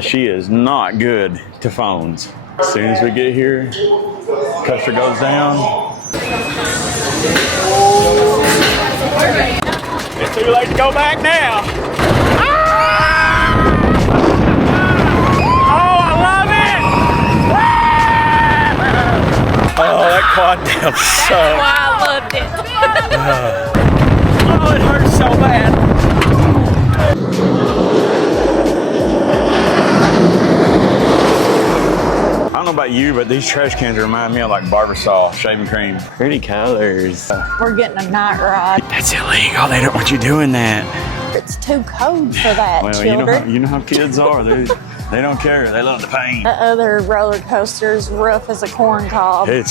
She is not good to phones. As soon as we get here, coaster goes down. It's too late to go back now. Oh, I love it! Oh, that quad down sucks. That's why I loved it. Oh, it hurts so bad. I don't know about you, but these trash cans remind me of like Barbasol shaving cream. Pretty colors. We're getting a night ride. That's illegal. They don't want you doing that. It's too cold for that, Well, children. you know how kids are. They don't care. They love the pain. The other roller coaster's rough as a corn cob. Yeah,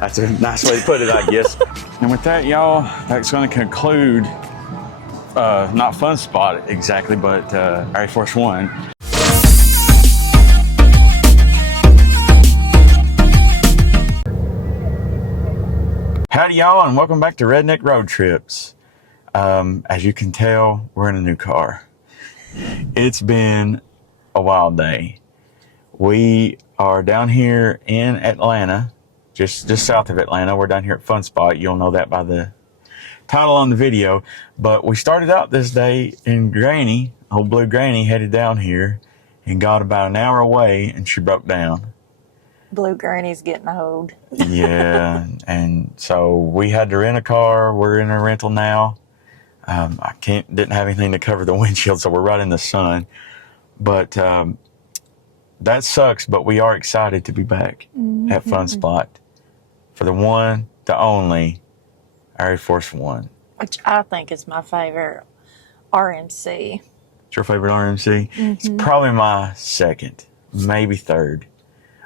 that's a nice way to put it, I guess. And with that, y'all, that's going to conclude, not Fun Spot exactly, but ArieForce One. Howdy, y'all, and welcome back to Redneck Road Trips. As you can tell, we're in a new car. It's been a wild day. We are down here in Atlanta, just south of Atlanta. We're down here at Fun Spot. You'll know that by the title on the video. But we started out this day in Granny, old blue Granny, headed down here and got about an hour away, and she broke down. Blue Granny's getting old. Yeah, and so we had to rent a car. We're in a rental now. I didn't have anything to cover the windshield, so we're right in the sun. But that sucks, but we are excited to be back at Fun Spot for the one, the only ArieForce One. Which I think is my favorite RMC. It's your favorite RMC? It's probably my second, maybe third.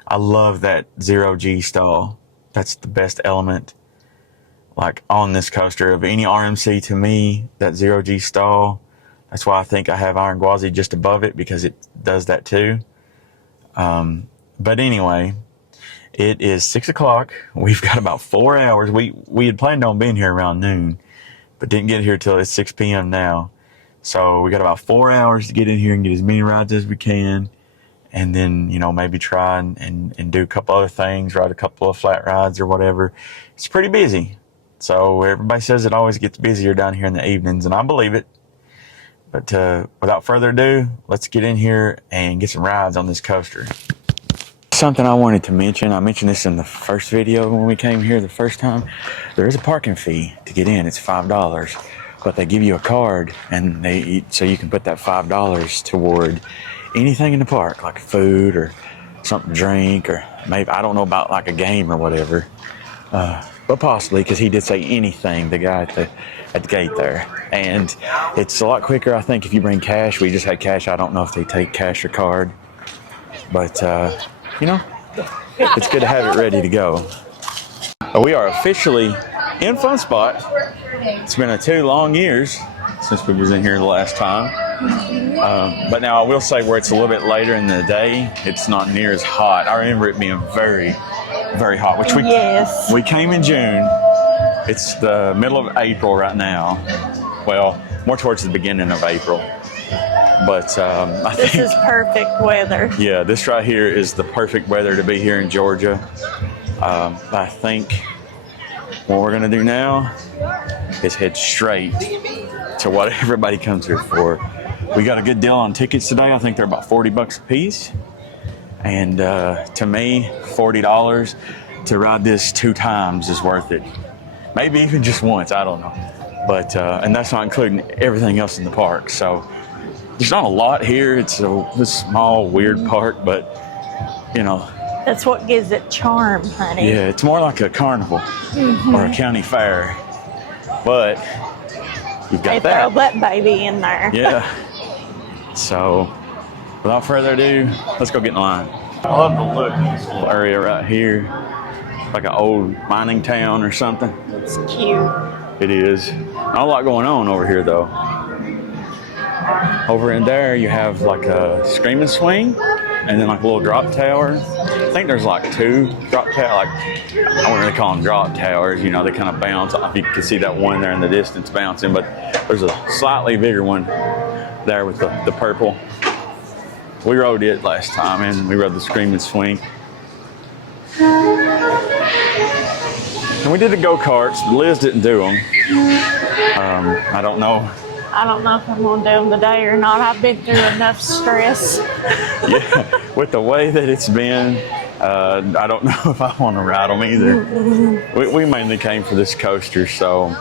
I love that 0G stall. That's the best element, like, on this coaster of any RMC to me. That 0G stall. That's why I think I have Iron Gwazi just above it, because it does that too. But anyway, it is 6 o'clock. We've got about 4 hours. We had planned on being here around noon, but didn't get here till it's 6 p.m. now. So we got about 4 hours to get in here and get as many rides as we can. And then, you know, maybe try and do a couple other things, ride a couple of flat rides or whatever. It's pretty busy. So everybody says it always gets busier down here in the evenings, and I believe it. But without further ado, let's get in here and get some rides on this coaster. Something I wanted to mention, I mentioned this in the first video when we came here the first time. There is a parking fee to get in. It's $5. But they give you a card, and so you can put that $5 toward anything in the park, like food or something to drink, or maybe, I don't know about like a game or whatever, but possibly, because he did say anything, the guy at the gate there. And it's a lot quicker, I think, if you bring cash. We just had cash. I don't know if they take cash or card, but you know, it's good to have it ready to go. We are officially in Fun Spot. It's been 2 long years since we was in here the last time. But now I will say, where it's a little bit later in the day, it's not near as hot. I remember it being very, very hot, which we came in June. It's the middle of April right now. Well, more towards the beginning of April. But I think This is perfect weather. Yeah, this right here is the perfect weather to be here in Georgia. I think what we're gonna do now is head straight to what everybody comes here for. We got a good deal on tickets today. I think they're about $40 a piece. And to me, $40 to ride this 2 times is worth it. Maybe even just once, I don't know. But, and that's not including everything else in the park. So there's not a lot here. It's a small, weird park, but, you know. That's what gives it charm, honey. Yeah, it's more like a carnival or a county fair. But you've got They throw that baby in there. Yeah. So, without further ado, let's go get in line. I love the look of this little area right here. Like an old mining town or something. It's cute. It is. Not a lot going on over here, though. Over in there, you have like a screaming swing, and then like a little drop tower. I think there's like 2 drop towers. Like, I wouldn't really call them drop towers. You know, they kind of bounce off. You can see that one there in the distance bouncing, but there's a slightly bigger one there with the purple. We rode it last time, and we rode the Screaming Swing. And we did the go-karts. Liz didn't do them. I don't know. I don't know if I'm going to do them today or not. I've been through enough stress. Yeah, with the way that it's been, I don't know if I want to ride them either. We mainly came for this coaster, so,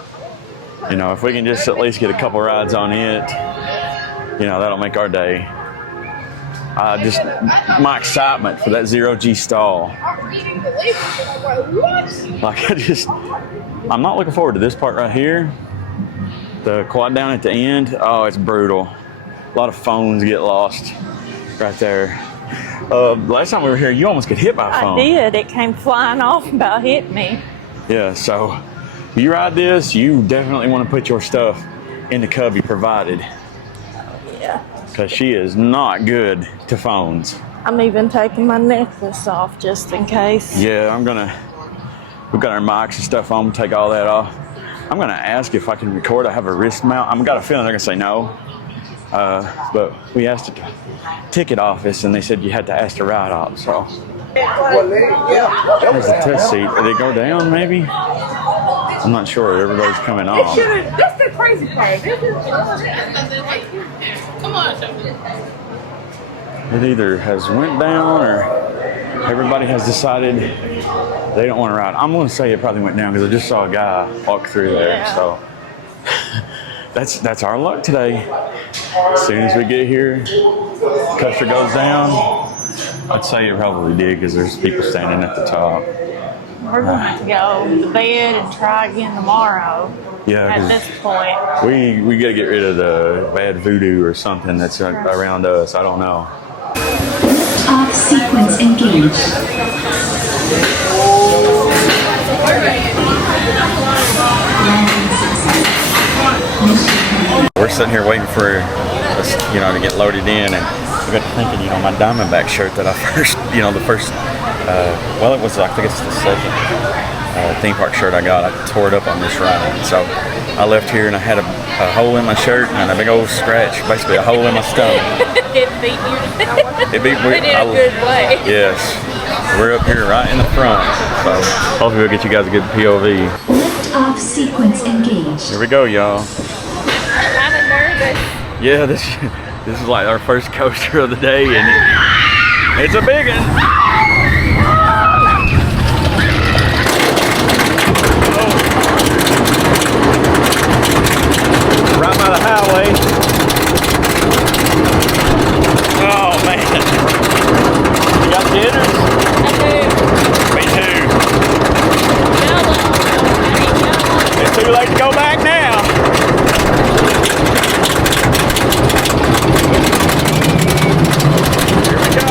you know, if we can just at least get a couple rides on it, you know, that'll make our day. Just my excitement for that zero-G stall. Like, I'm not looking forward to this part right here. The quad down at the end, oh, it's brutal. A lot of phones get lost right there. Last time we were here, you almost get hit by a phone. I did. It came flying off and about hit me. Yeah, so you ride this, you definitely want to put your stuff in the cubby provided. Yeah. Because she is not good to phones. I'm even taking my necklace off just in case. Yeah, we've got our mics and stuff on, take all that off. I'm gonna ask if I can record. I have a wrist mount. I've got a feeling they're gonna say no. But we asked at the ticket office and they said you had to ask the ride op, so. There's a test seat. Did it go down maybe? I'm not sure. Everybody's coming off. That's the crazy part. Come on. It either has went down or everybody has decided they don't want to ride. I'm going to say it probably went down because I just saw a guy walk through there. Yeah. So that's our luck today. As soon as we get here, coaster goes down. I'd say it probably did because there's people standing at the top. We're going to go to bed and try again tomorrow. Yeah, At this point. we got to get rid of the bad voodoo or something that's around us. I don't know. Off sequence engaged. We're sitting here waiting for us, you know, to get loaded in, and I got thinking, you know, my Diamondback shirt that I first, you know, the first, well, it was, I think it's the second theme park shirt I got. I tore it up on this ride, so I left here and I had a hole in my shirt and a big old scratch, basically a hole in my stomach. It beat you. It beat me. But in a good way. Yes. We're up here right in the front, so hopefully we'll get you guys a good POV. Lift off sequence engaged. Here we go, y'all. I'm kind of nervous. Yeah, this is like our first coaster of the day, and it's a big one. Right by the highway. Oh man. You got jitters? I do. Me too. Yellow. It's too late to go back now. Here we go.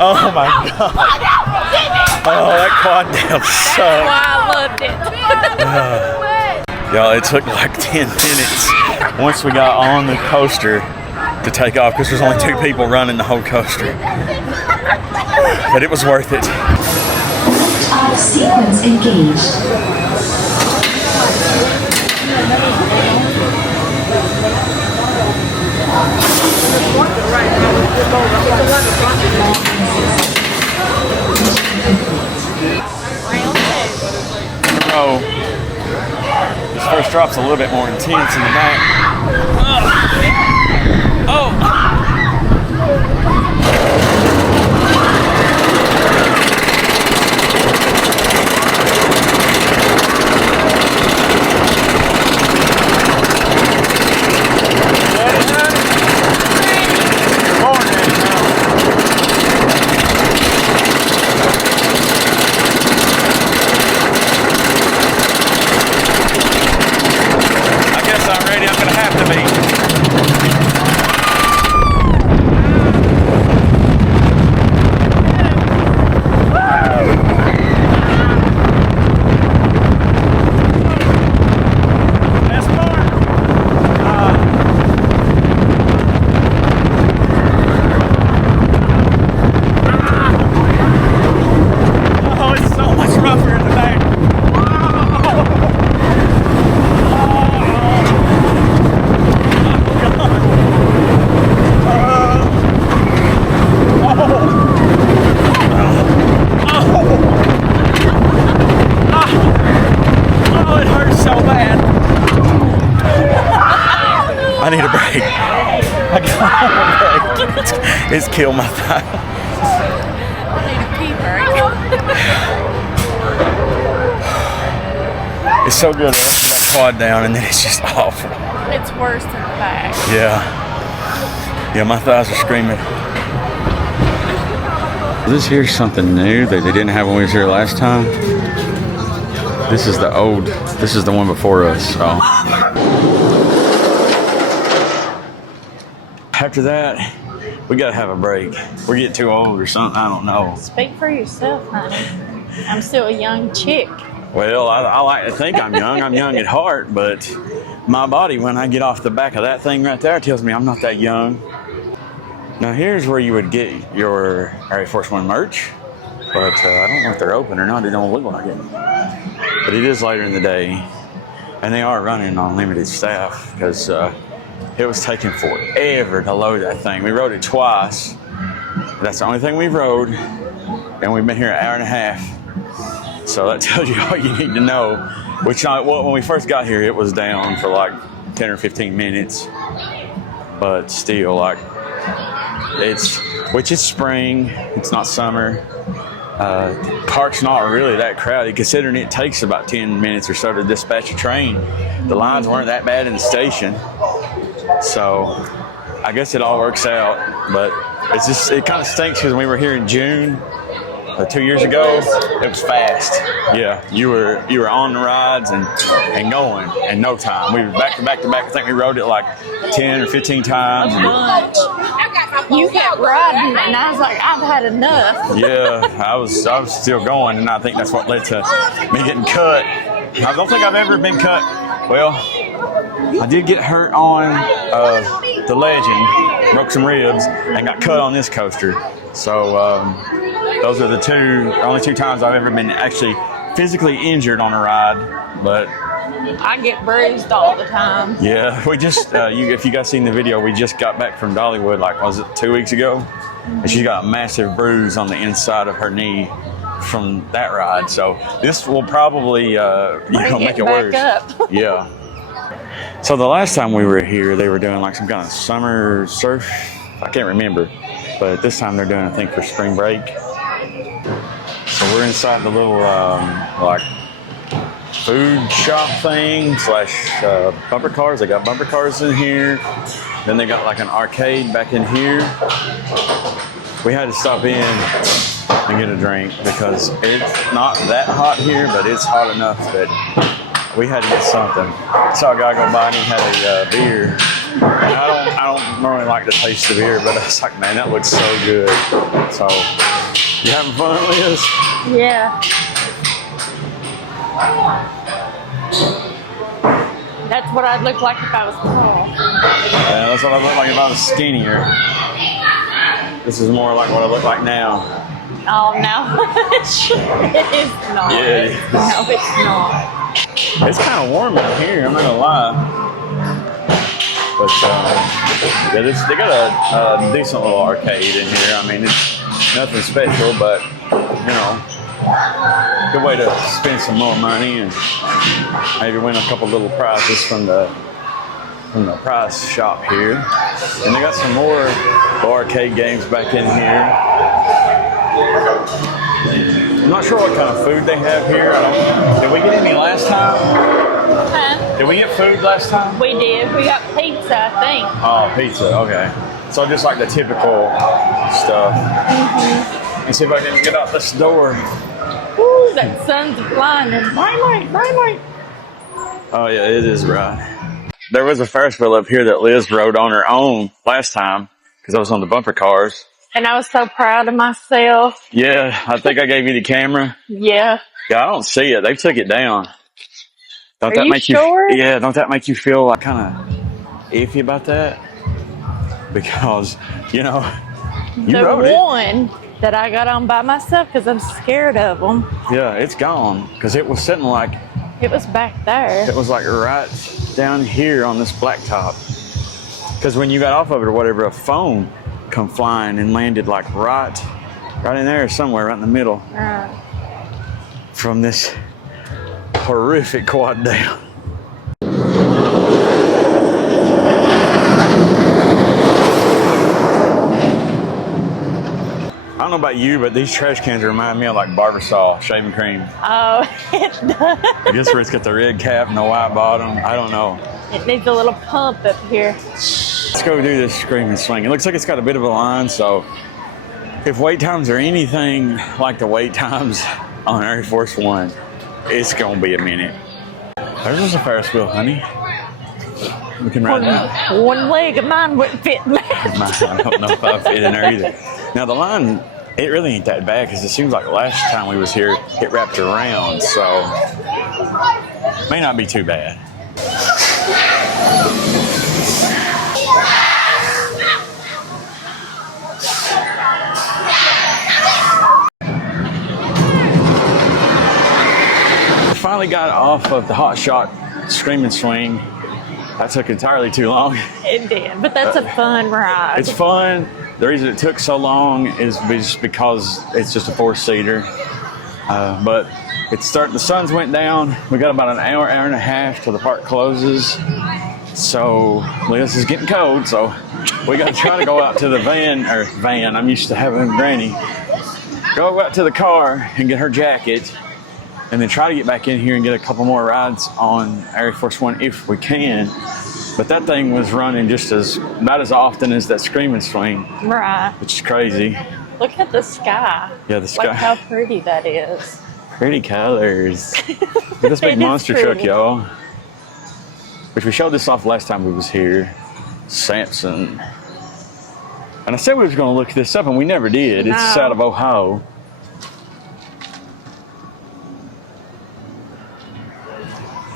Oh my god. Oh, that quad down sucked. Why I loved it. Y'all, it took like 10 minutes once we got on the coaster to take off because there's only 2 people running the whole coaster. But it was worth it. Off sequence engaged. Oh, this first drop's a little bit more intense in the back. Oh! Come on. It's killed my thigh. I need a pee break. It's so good after that quad down, and then it's just awful. It's worse than the back. Yeah, my thighs are screaming. This here's something new that they didn't have when we was here last time. This is the one before us. So after that, we gotta have a break. We're getting too old or something, I don't know. Speak for yourself, honey. I'm still a young chick. Well, I like to think I'm young. I'm young at heart, but my body, when I get off the back of that thing right there, tells me I'm not that young. Now here's where you would get your ArieForce One merch, but I don't know if they're open or not. It don't look like it. But it is later in the day, and they are running on limited staff because it was taking forever to load that thing. We rode it twice. That's the only thing we rode, and we've been here an hour and a half. So that tells you all you need to know. Which, when we first got here, it was down for like 10 or 15 minutes, but still, like, which is spring, it's not summer. Park's not really that crowded, considering it takes about 10 minutes or so to dispatch a train. The lines weren't that bad in the station, so I guess it all works out. But it kind of stinks because when we were here in June 2 years ago, it was fast. Yeah, you were on the rides and going in no time. We were back to back to back. I think we rode it like 10 or 15 times. You kept riding, and I was like, I've had enough. Yeah, I was still going, and I think that's what led to me getting cut. I don't think I've ever been cut. Well, I did get hurt on the Legend, broke some ribs, and got cut on this coaster. So those are the only two times I've ever been actually physically injured on a ride. But I get bruised all the time. yeah, we just if you guys seen the video, we just got back from Dollywood, like, was it 2 weeks ago? And she got a massive bruise on the inside of her knee from that ride. So this will probably make it worse. Up. Yeah. So the last time we were here, they were doing like some kind of summer surf. I can't remember, but this time they're doing a thing for spring break. So we're inside the little like food shop thing / bumper cars. They got bumper cars in here. Then they got like an arcade back in here. We had to stop in and get a drink because it's not that hot here, but it's hot enough that we had to get something. I saw a guy go by and he had a beer. And I don't normally like the taste of beer, but I was like, man, that looks so good. So, you having fun, Liz? Yeah. That's what I'd look like if I was tall. Yeah, that's what I look like if I was skinnier. This is more like what I look like now. Oh, no. It is not. Yeah. No, it's not. It's kind of warm in here, I'm not gonna lie. But yeah, they got a decent little arcade in here. I mean, it's nothing special, but you know, good way to spend some more money and maybe win a couple little prizes from the prize shop here. And they got some more arcade games back in here. I'm not sure what kind of food they have here. Did we get any last time? Huh? Did we get food last time? We did. We got pizza, I think. Oh, pizza. Okay. So just like the typical stuff. Mm-hmm. Let's see if I can get out this door. Woo, that sun's blinding. Bright light. Oh yeah, it is right. There was a Ferris wheel up here that Liz rode on her own last time because I was on the bumper cars. And I was so proud of myself. Yeah, I think I gave you the camera. Yeah. Yeah, I don't see it. They took it down. Don't Are that you make sure? Yeah, don't that make you feel like kind of iffy about that? Because, you know, you rode it. The one that I got on by myself because I'm scared of them. Yeah, it's gone because it was sitting like, It was back there. it was like right down here on this blacktop. Because when you got off of it or whatever, a phone come flying and landed like right in there somewhere, right in the middle from this horrific quad down. don't know about you, but these trash cans remind me of like Barbasol shaving cream. Oh, it does. I guess where it's got the red cap and the white bottom. I don't know. It needs a little pump up here. Let's go do this scream and swing. It looks like it's got a bit of a line, so if wait times are anything like the wait times on ArieForce One, it's gonna be a minute. There's just a Ferris wheel, honey. We can ride that. One leg of mine wouldn't fit in there. I don't know if I fit in there either. Now the line, it really ain't that bad because it seems like last time we was here, it wrapped around, so may not be too bad. Finally got off of the hot shot scream and swing. That took entirely too long. It did, but that's a fun ride. It's fun. The reason it took so long is because it's just a 4-seater. But the suns went down. We got about an hour and a half till the park closes. So this is getting cold. So we got to try to go out to the van. I'm used to having Granny. Go out to the car and get her jacket. And then try to get back in here and get a couple more rides on ArieForce One if we can. But that thing was running just about as often as that scream and swing. Right. Which is crazy. Look at the sky. Yeah, the sky. Like how pretty that is. Pretty colors. Look at this big It is monster truck, pretty. y'all. Which we showed this off last time we was here. Samson. And I said we was going to look this up, and we never did. No. It's out of Ohio.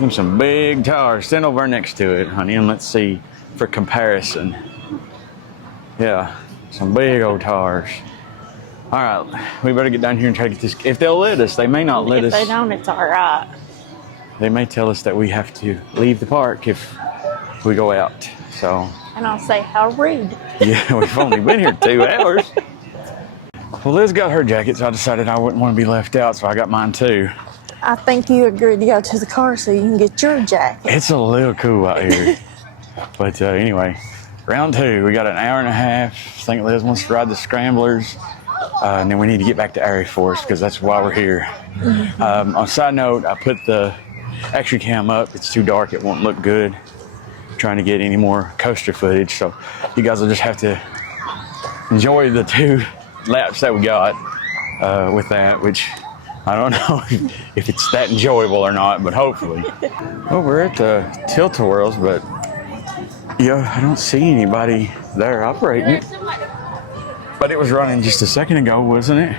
There's some big tires. Stand over next to it, honey, and let's see for comparison. Yeah, some big old tires. All right, we better get down here and try to get this. If they'll let us, they may not let us. If they don't, it's all right. They may tell us that we have to leave the park if we go out. So. And I'll say, how rude. Yeah, we've only been here 2 hours. Well, Liz got her jacket, so I decided I wouldn't want to be left out, so I got mine too. I think you agreed to go to the car so you can get your jacket. It's a little cool out here. But anyway, round 2, we got an hour and a half. I think Liz wants to ride the scramblers. And then we need to get back to ArieForce because that's why we're here. On a side note, I put the action cam up. It's too dark. It won't look good. Trying to get any more coaster footage. So you guys will just have to enjoy the 2 laps that we got with that, which I don't know if it's that enjoyable or not, but hopefully. Well, we're at the Tilt-A-Whirls, but yeah, I don't see anybody there operating it. But it was running just a second ago, wasn't it?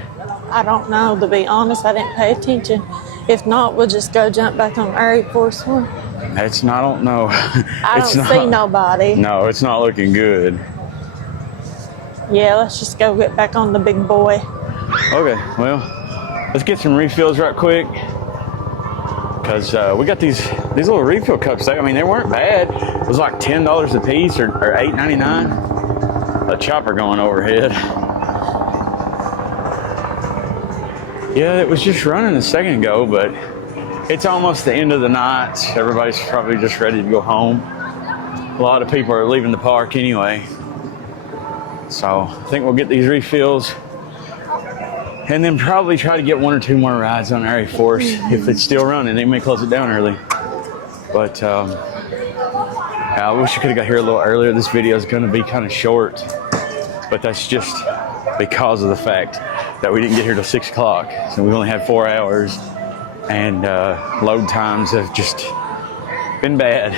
I don't know, to be honest. I didn't pay attention. If not, we'll just go jump back on ArieForce One. I don't know. I don't see nobody. No, it's not looking good. Yeah, let's just go get back on the big boy. Okay, well, let's get some refills right quick. Because we got these little refill cups. I mean, they weren't bad. It was like $10 a piece or $8.99. A chopper going overhead. Yeah, it was just running a second ago, but it's almost the end of the night. Everybody's probably just ready to go home. A lot of people are leaving the park anyway. So I think we'll get these refills and then probably try to get 1 or 2 more rides on ArieForce if it's still running. They may close it down early. But I wish I could have got here a little earlier. This video is going to be kind of short, but that's just because of the fact that we didn't get here till 6 o'clock. So we only had 4 hours, and load times have just been bad.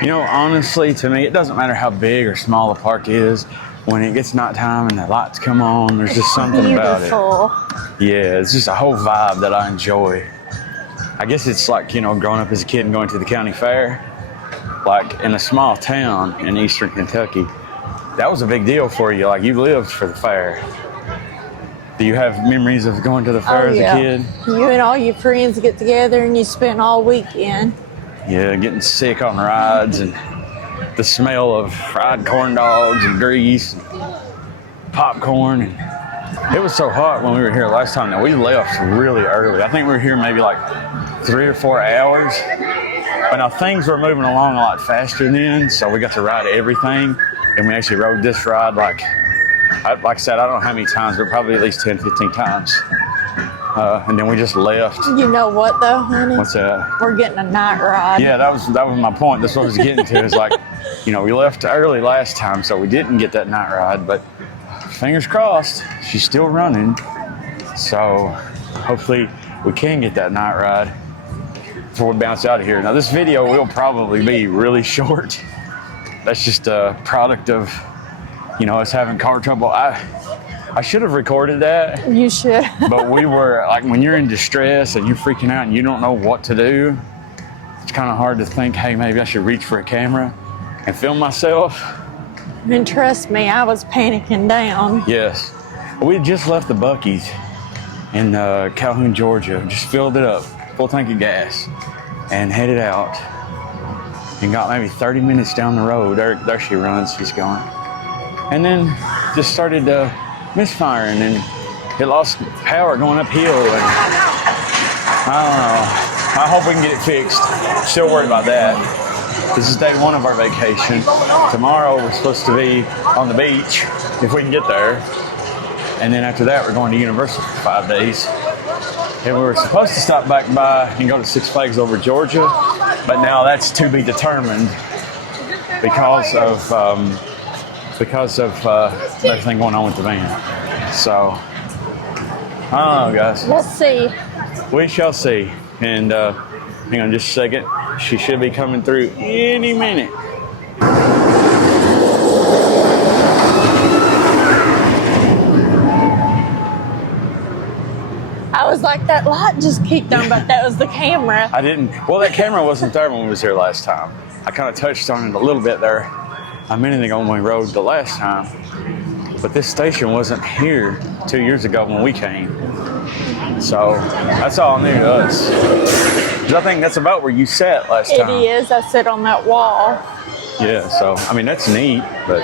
You know, honestly, to me, it doesn't matter how big or small the park is. When it gets nighttime and the lights come on, there's just something about it. Yeah, it's just a whole vibe that I enjoy. I guess it's like, you know, growing up as a kid and going to the county fair. Like in a small town in eastern Kentucky, that was a big deal for you. Like you lived for the fair. Do you have memories of going to the fair as a kid? You and all your friends get together and you spend all weekend. Yeah, getting sick on rides and the smell of fried corn dogs and grease and popcorn. And it was so hot when we were here last time that we left really early. I think we were here maybe like 3 or 4 hours. But now things were moving along a lot faster then, so we got to ride everything. And we actually rode this ride like like I said, I don't know how many times, but probably at least 10, 15 times. And then we just left. You know what though, honey? What's that? We're getting a night ride. Yeah, that was my point. That's what I was getting to. Is like, you know, we left early last time, so we didn't get that night ride. But fingers crossed, she's still running. So hopefully we can get that night ride before we bounce out of here. Now this video will probably be really short. That's just a product of, you know, us having car trouble. I should have recorded that. You should. But we were, like, when you're in distress and you're freaking out and you don't know what to do, it's kind of hard to think, hey, maybe I should reach for a camera and film myself. And trust me, I was panicking down. Yes. We had just left the Buc-ee's in Calhoun, Georgia. Just filled it up, full tank of gas, and headed out. And got maybe 30 minutes down the road. There she runs, she's going. And then just started misfiring, and it lost power going uphill. And I don't know. I hope we can get it fixed. Still worried about that. This is day one of our vacation. Tomorrow we're supposed to be on the beach, if we can get there. And then after that, we're going to Universal for 5 days. And we were supposed to stop back by and go to Six Flags over Georgia, but now that's to be determined because of everything going on with the van. So, I don't know, guys. We'll see. We shall see. And hang on just a second. She should be coming through any minute. I was like, that light just kicked on, but that was the camera. I didn't. Well, that camera wasn't there when we was here last time. I kind of touched on it a little bit there a minute ago when we rode the last time. But this station wasn't here 2 years ago when we came. So that's all new to us. 'Cause I think that's about where you sat last time. It is. I sit on that wall. Yeah, so I mean that's neat, but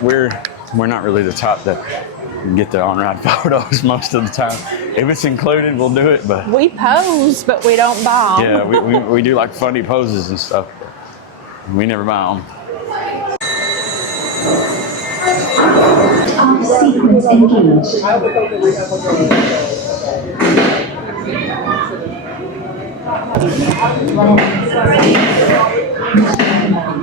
we're not really the type that get the on-ride photos most of the time. If it's included, we'll do it, but We pose, but we don't buy 'em. yeah, we do like funny poses and stuff. We never buy them. Off sequence engaged.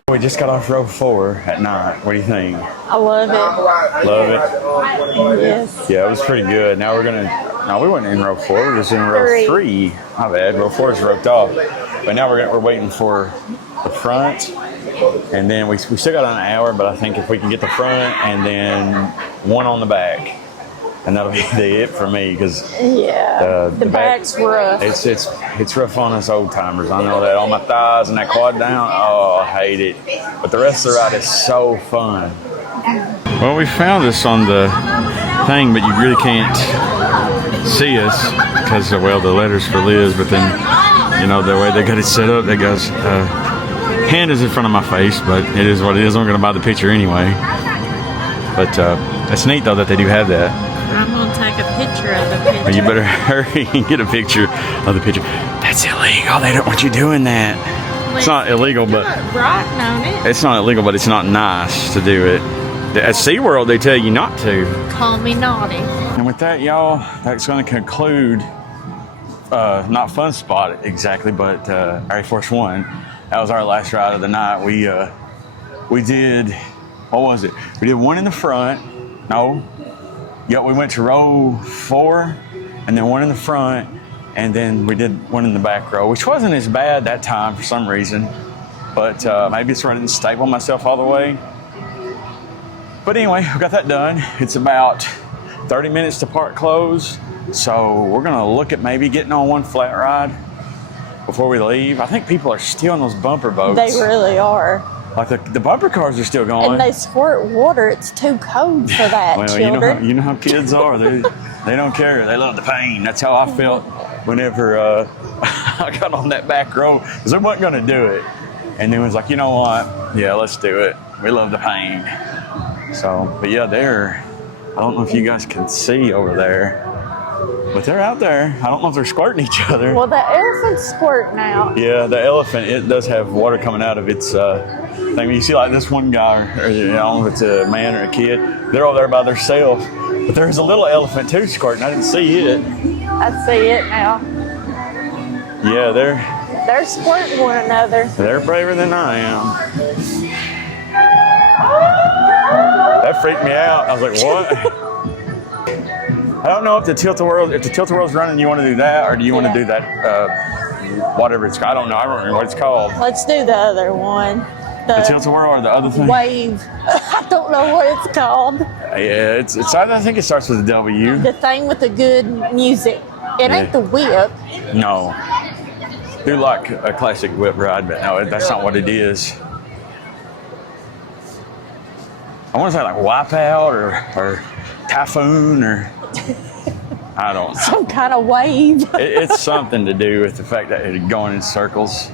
We just got off row 4 at night. What do you think? I love it. Love it? Yes. Yeah, it was pretty good. Now we weren't in row 4, we're just in row 3. My bad, row 4 is roped off. But now we're waiting for the front. And then we still got an hour, but I think if we can get the front and then one on the back, and that'll be it for me, because Yeah. The back's rough. It's rough on us old timers. I know that. On my thighs and that quad down, oh, I hate it. But the rest of the ride is so fun. Well, we found this on the thing, but you really can't see us because, well, the letter's for Liz, but then, you know, the way they got it set up, that goes, hand is in front of my face, but it is what it is. I'm going to buy the picture anyway. But it's neat, though, that they do have that. I'm going to take a picture of the picture. You better hurry and get a picture of the picture. That's illegal. They don't want you doing that. It's not illegal, but Writing on it. it's not illegal, but it's not nice to do it. At SeaWorld, they tell you not to. Call me naughty. And with that, y'all, that's going to conclude, not Fun Spot exactly, but ArieForce One. That was our last ride of the night. We did, what was it? We did one in the front. No. Yep, we went to row 4 and then one in the front, and then we did one in the back row, which wasn't as bad that time for some reason, but maybe it's running stable myself all the way. But anyway, we got that done. It's about 30 minutes to park close, so we're gonna look at maybe getting on one flat ride before we leave. I think people are still on those bumper boats. They really are. Like the bumper cars are still going. And they squirt water. It's too cold for that, Well, children. you know how kids are. They don't care. They love the pain. That's how I felt whenever I got on that back row, because I wasn't going to do it. And then was like, you know what? Yeah, let's do it. We love the pain. So, but yeah, I don't know if you guys can see over there, but they're out there. I don't know if they're squirting each other. Well, the elephant's squirting out. Yeah, the elephant, it does have water coming out of its I mean, you see like this one guy, or you know, if it's a man or a kid, they're over there by themselves. But there's a little elephant too squirting. I didn't see it. I see it now. Yeah, They're squirting one another. they're braver than I am. That freaked me out. I was like, what? I don't know if the tilt-a-whirl's running, you want to do that, or do you want to do that, whatever it's called. I don't know. I don't remember what it's called. Let's do the other one. The tilt-a-whirl or the other thing? Wave. I don't know what it's called. Yeah, it's. I think it starts with a W. The thing with the good music. It ain't the whip. No. Do like a classic whip ride, but no, that's not what it is. I want to say like Wipeout or Typhoon or I don't know. Some kind of wave. It's something to do with the fact that it's going in circles.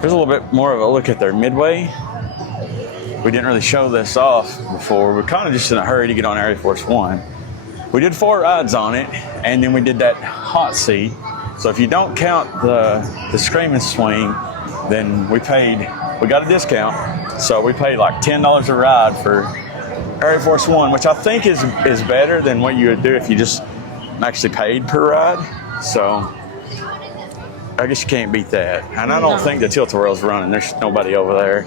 Here's a little bit more of a look at their midway. We didn't really show this off before. We're kind of just in a hurry to get on ArieForce One. We did 4 rides on it, and then we did that hot seat. So if you don't count the screaming swing, then we got a discount. So we paid like $10 a ride for ArieForce One, which I think is better than what you would do if you just actually paid per ride. So I guess you can't beat that. And I don't think the tilt-a-whirl's running. There's nobody over there.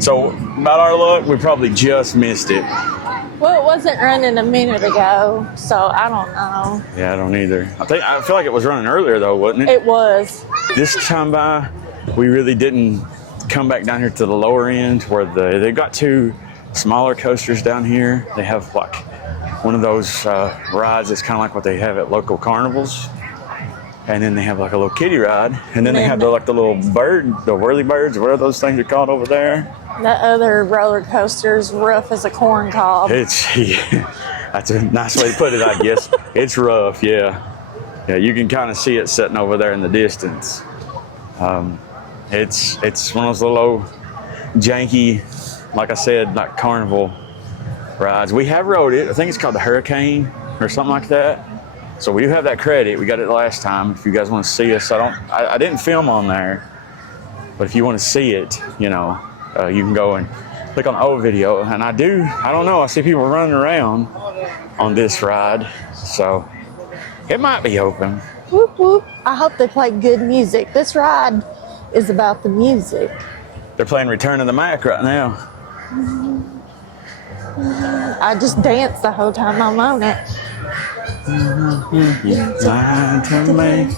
So about our luck, we probably just missed it. Well, it wasn't running a minute ago, so I don't know. Yeah, I don't either. I feel like it was running earlier though, wasn't it? It was. This time by, we really didn't come back down here to the lower end where they've got 2 smaller coasters down here. They have like one of those rides that's kind of like what they have at local carnivals. And then they have like a little kiddie ride. And then they have the little bird, the whirly birds, what are those things are called over there? The other roller coaster's rough as a corn cob. That's a nice way to put it, I guess. It's rough, yeah. Yeah, you can kind of see it sitting over there in the distance. It's one of those little old janky, like I said, like carnival rides. We have rode it. I think it's called the Hurricane or something like that. So we do have that credit. We got it last time. If you guys want to see us, I didn't film on there, but if you want to see it, you know, you can go and click on the old video. And I don't know. I see people running around on this ride, so it might be open. Whoop, whoop. I hope they play good music. This ride is about the music. They're playing Return of the Mac right now. I just danced the whole time I'm on it. Lying to me.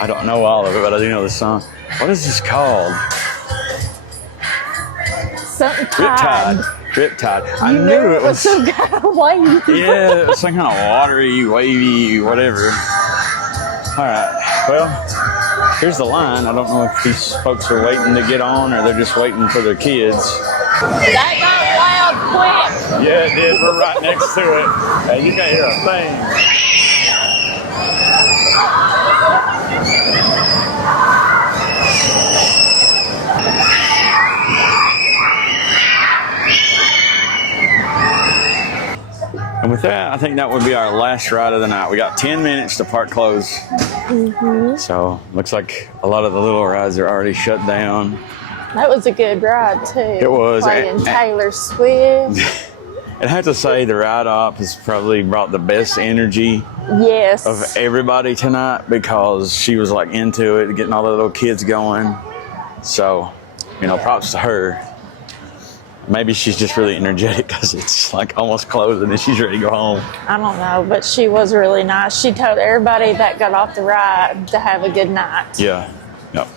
I don't know all of it, but I do know the song. What is this called? Something tide. Riptide. I You knew it was. some kind of wave. Yeah, it was some kind of watery, wavy, whatever. All right. Well, here's the line. I don't know if these folks are waiting to get on or they're just waiting for their kids. That got loud quick. Yeah, it did. We're right next to it. And you can't hear a thing. And with that, I think that would be our last ride of the night. We got 10 minutes to park close. So looks like a lot of the little rides are already shut down. That was a good ride too. It was. Playing Taylor Swift. I have to say the ride op has probably brought the best energy Yes. of everybody tonight because she was like into it, getting all the little kids going. So, you know, props to her. Maybe she's just really energetic because it's like almost closing and she's ready to go home. I don't know, but she was really nice. She told everybody that got off the ride to have a good night. Yeah. Yep.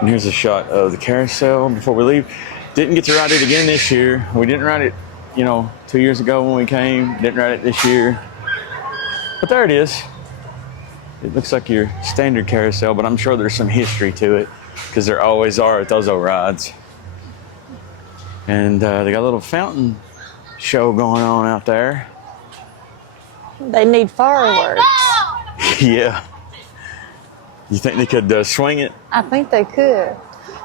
And here's a shot of the carousel before we leave. Didn't get to ride it again this year. We didn't ride it, 2 years ago when we came. Didn't ride it this year. But there it is. It looks like your standard carousel, but I'm sure there's some history to it because there always are at those old rides. And they got a little fountain show going on out there. They need fireworks. Yeah. You think they could swing it? I think they could.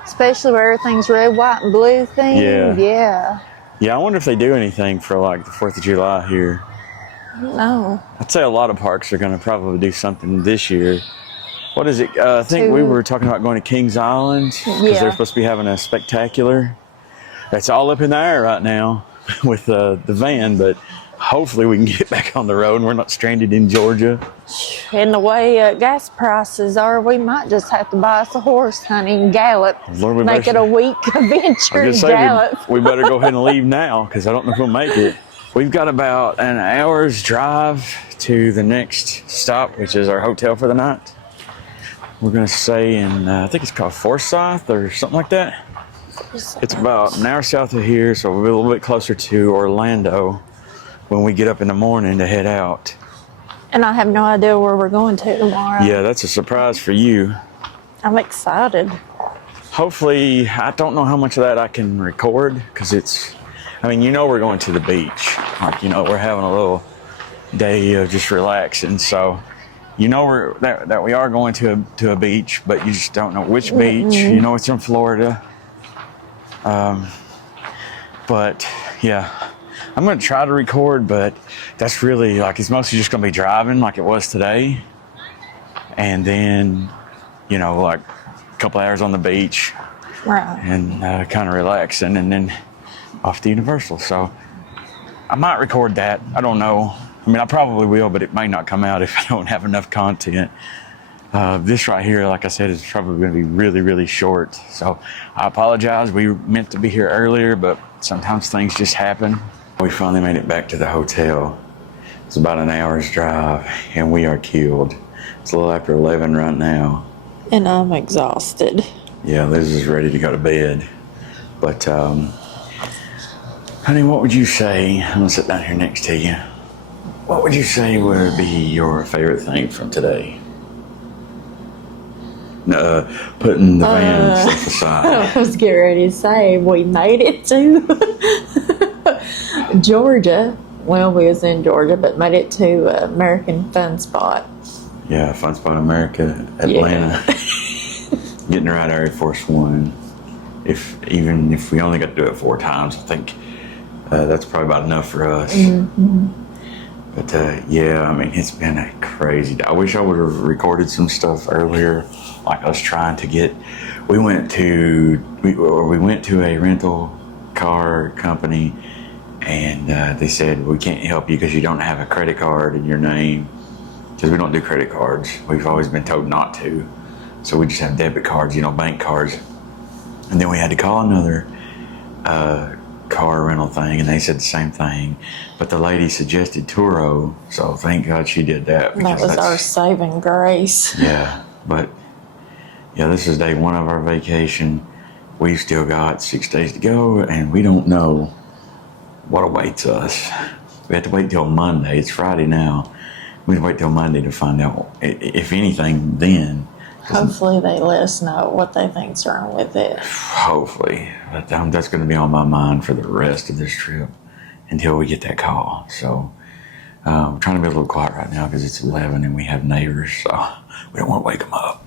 Especially where everything's red, white, and blue themed. Yeah. Yeah, I wonder if they do anything for like the 4th of July here. No. I'd say a lot of parks are going to probably do something this year. What is it? I think we were talking about going to Kings Island because Yeah. they're supposed to be having a spectacular. That's all up in the air right now with the van, but hopefully we can get back on the road and we're not stranded in Georgia. And the way gas prices are, we might just have to buy us a horse, honey, and gallop. Lord, we Make it a week adventure and gallop. we better go ahead and leave now because I don't know if we'll make it. We've got about an hour's drive to the next stop, which is our hotel for the night. We're going to stay in, I think it's called Forsyth or something like that. It's about an hour south of here, so we'll be a little bit closer to Orlando when we get up in the morning to head out. And I have no idea where we're going to tomorrow. Yeah, that's a surprise for you. I'm excited. Hopefully, I don't know how much of that I can record because it's, I mean, you know, we're going to the beach. Like, you know, we're having a little day of just relaxing. So, you know, that we are going to a beach, but you just don't know which beach. You know, it's in Florida. But yeah, I'm going to try to record, but that's really like, it's mostly just going to be driving like it was today. And then, you know, like a couple hours on the beach. Right. And kind of relaxing, and then off to Universal. So I might record that. I don't know. I mean, I probably will, but it may not come out if I don't have enough content. This right here, like I said, is probably going to be really, really short. So I apologize. We meant to be here earlier, but sometimes things just happen. We finally made it back to the hotel. It's about an hour's drive, and we are killed. It's a little after 11 right now. And I'm exhausted. Yeah, Liz is ready to go to bed. But, honey, what would you say? I'm going to sit down here next to you. What would you say would be your favorite thing from today? Putting the van stuff aside. I was getting ready to say we made it to Georgia. Well, we was in Georgia, but made it to American Fun Spot. Yeah, Fun Spot America, Atlanta. Yeah. Getting to ride ArieForce One. Even if we only got to do it 4 times, I think that's probably about enough for us. Mm-hmm. But yeah, I mean, it's been a crazy day. I wish I would have recorded some stuff earlier. Like I was trying to get, we went to a rental car company, and they said, we can't help you because you don't have a credit card in your name, because we don't do credit cards. We've always been told not to. So we just have debit cards, you know, bank cards. And then we had to call another car rental thing, and they said the same thing. But the lady suggested Turo, so thank God she did that. That was our saving grace. Yeah, but yeah, this is day 1 of our vacation. We've still got 6 days to go, and we don't know what awaits us. We have to wait till Monday. It's Friday now. We have to wait till Monday to find out, if anything, then. Hopefully they let us know what they think's wrong with it. Hopefully. But that's going to be on my mind for the rest of this trip until we get that call. So we're trying to be a little quiet right now because it's 11 and we have neighbors, so we don't want to wake them up.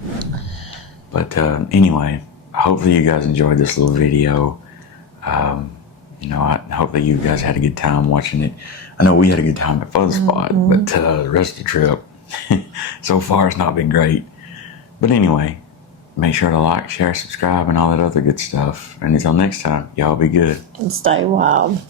But anyway, hopefully you guys enjoyed this little video. You know, hopefully you guys had a good time watching it. I know we had a good time at Fun Spot, but the rest of the trip, so far it's not been great. But anyway, make sure to like, share, subscribe, and all that other good stuff. And until next time, y'all be good. And stay wild.